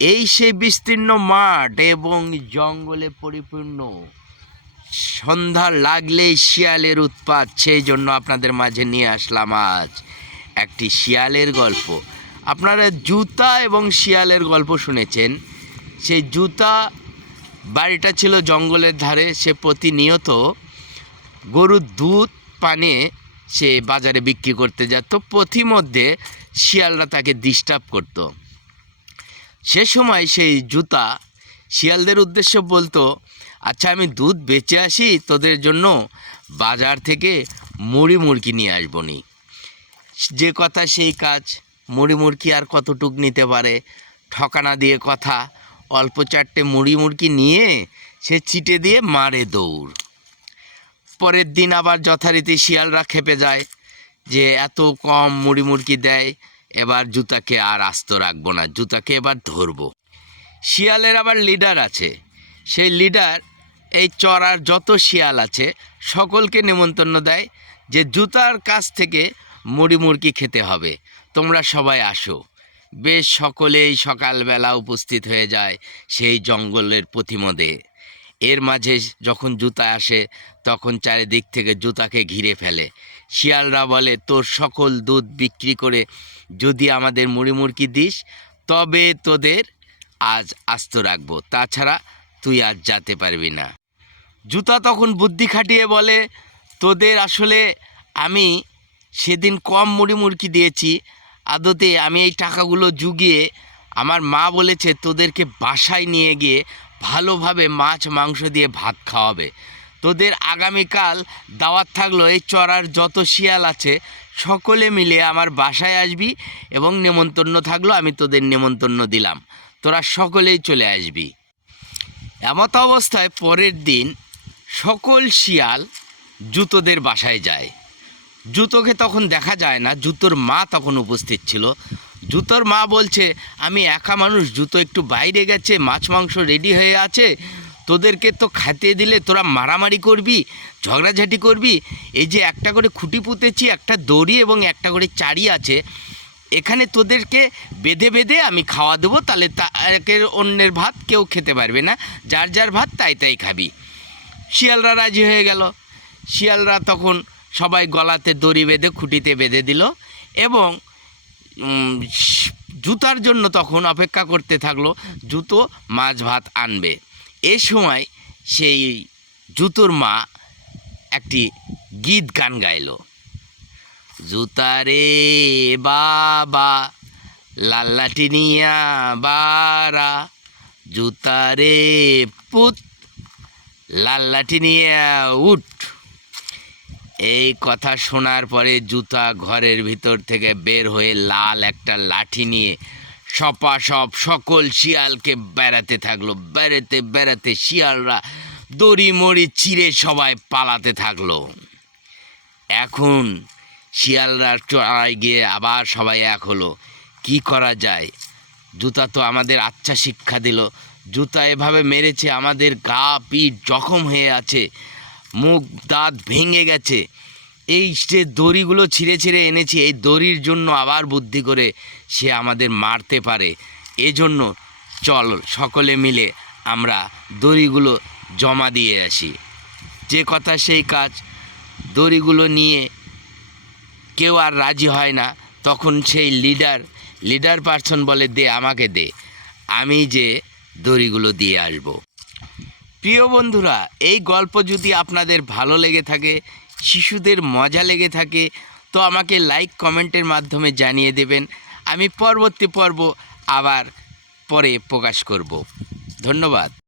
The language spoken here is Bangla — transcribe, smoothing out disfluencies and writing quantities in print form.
এই সেই বিস্তীর্ণ মাঠ এবং জঙ্গলে পরিপূর্ণ। সন্ধ্যা লাগলেই শিয়ালের উৎপাত, সেই জন্য আপনাদের মাঝে নিয়ে আসলাম আজ একটি শিয়ালের গল্প। আপনারা জুতা এবং শিয়ালের গল্প শুনেছেন। সেই জুতা বাড়িটা ছিল জঙ্গলের ধারে। সে প্রতিনিয়ত গরুর দুধ পানে সে বাজারে বিক্রি করতে যেত। পথিমধ্যে শিয়ালরা তাকে ডিস্টার্ব করত। সে সময় সেই জুতা শিয়ালদের উদ্দেশ্যে বলতো, আচ্ছা আমি দুধ বেচে আসি, তোদের জন্য বাজার থেকে মুড়ি মুড়কি নিয়ে আসবো নি। যে কথা সেই কাজ। মুড়ি মুড়কি আর কতটুক নিতে পারে, ঠকানা দিয়ে কথা। অল্প চারটে মুড়ি মুড়কি নিয়ে সে চিটে দিয়ে মারে দৌড়। পরের দিন আবার যথারীতি শিয়ালরা খেপে যায় যে এত কম মুড়ি মুড়কি দেয়, এবার জুতাকে আর আস্ত রাখবো না, জুতাকে এবার ধরবো। শিয়ালের আবার লিডার আছে। সেই লিডার এই চড়ার যত শিয়াল আছে সকলকে নেমন্তন্ন দেয় যে জুতার কাছ থেকে মুড়ি মুড়কি খেতে হবে, তোমরা সবাই আসো। বেশ সকলেই সকালবেলা উপস্থিত হয়ে যায় সেই জঙ্গলের পথিমধ্যে। এর মাঝে যখন জুতা আসে তখন চারিদিক থেকে জুতাকে ঘিরে ফেলে। শিয়ালরা বলে, তোর সকল দুধ বিক্রি করে যদি আমাদের মুড়ি মুড়কি দিস তবে তোদের আজ আস্ত রাখবো, তাছাড়া তুই আজ যেতে পারবি না। জুতা তখন বুদ্ধি খাটিয়ে বলে, তোদের আসলে আমি সেদিন কম মুড়ি মুড়কি দিয়েছি, আদতে আমি এই টাকাগুলো জুগিয়ে আমার মা বলেছে তোদেরকে বাসায় নিয়ে গিয়ে ভালোভাবে মাছ মাংস দিয়ে ভাত খাওয়াবে। তোদের আগামীকাল দাওয়াত থাকলো, এই চড়ার যত শিয়াল আছে সকলে মিলে আমার বাসায় আসবি এবং নেমন্তন্ন থাকলো, আমি তোদের নেমন্তন্ন দিলাম, তোরা সকলেই চলে আসবি। এমত অবস্থায় পরের দিন সকল শিয়াল জুতোদের বাসায় যায়। জুতোকে তখন দেখা যায় না, জুতোর মা তখন উপস্থিত ছিল। জুতোর মা বলছে, আমি একা মানুষ, জুতো একটু বাইরে গেছে, মাছ মাংস রেডি হয়ে আছে, তোদেরকে তো খেতে দিলে তোরা মারামারি করবি, ঝগড়াঝাটি করবি। এই যে একটা করে খুঁটি পুঁতেছি, একটা দড়ি এবং একটা করে চারি আছে, এখানে তোদেরকে বেঁধে বেঁধে আমি খাওয়া দেবো, তাহলে তাকে অন্যের ভাত কেউ খেতে পারবে না, যার যার ভাত তাই তাই খাবি। শিয়ালরা রাজি হয়ে গেল। শিয়ালরা তখন সবাই গলাতে দড়ি বেঁধে খুঁটিতে বেঁধে দিল এবং জুতার জন্য তখন অপেক্ষা করতে থাকলো, জুতো মাছ ভাত আনবে। এ সময় সেই জুতোর মা একটি গীত গান গাইল, জুতারে বাবা লাল্লাটি নিয়া বারা, জুতারে পুত লাল্লাটি নিয়া উঠ। এই কথা শোনার পরে জুতা ঘরের ভিতর থেকে বের হয়ে লাল একটা লাঠি নিয়ে সপাসপ সকল শিয়ালকে বেড়াতে থাকলো। বেড়াতে বেড়াতে শিয়ালরা দড়ি মড়ি চিরে সবাই পালাতে থাকলো। এখন শিয়ালরা চড়াই গিয়ে আবার সবাই এক হলো, কি করা যায়? জুতা তো আমাদের আচ্ছা শিক্ষা দিল, জুতা এভাবে মেরেছে, আমাদের গা পিঠ জখম হয়ে আছে, মুখ দাঁত ভেঙে গেছে, এই যে দড়িগুলো ছিঁড়ে ছিঁড়ে এনেছি, এই দড়ির জন্য আবার বুদ্ধি করে সে আমাদের মারতে পারে। এজন্য চল সকলে মিলে আমরা দড়িগুলো জমা দিয়ে আসি। যে কথা সেই কাজ। দড়িগুলো নিয়ে কেউ আর রাজি হয় না। তখন সেই লিডার পারসন বলে, দে আমাকে দে, আমি যে দড়িগুলো দিয়ে আসবো। প্রিয় বন্ধুরা, এই গল্প যদি আপনাদের ভালো লেগে থাকে, শিশুদের মজা লেগে থাকে, তো আমাকে লাইক কমেন্টের মাধ্যমে জানিয়ে দেবেন। আমি পরবর্তী পর্ব আবার পরে প্রকাশ করব। ধন্যবাদ।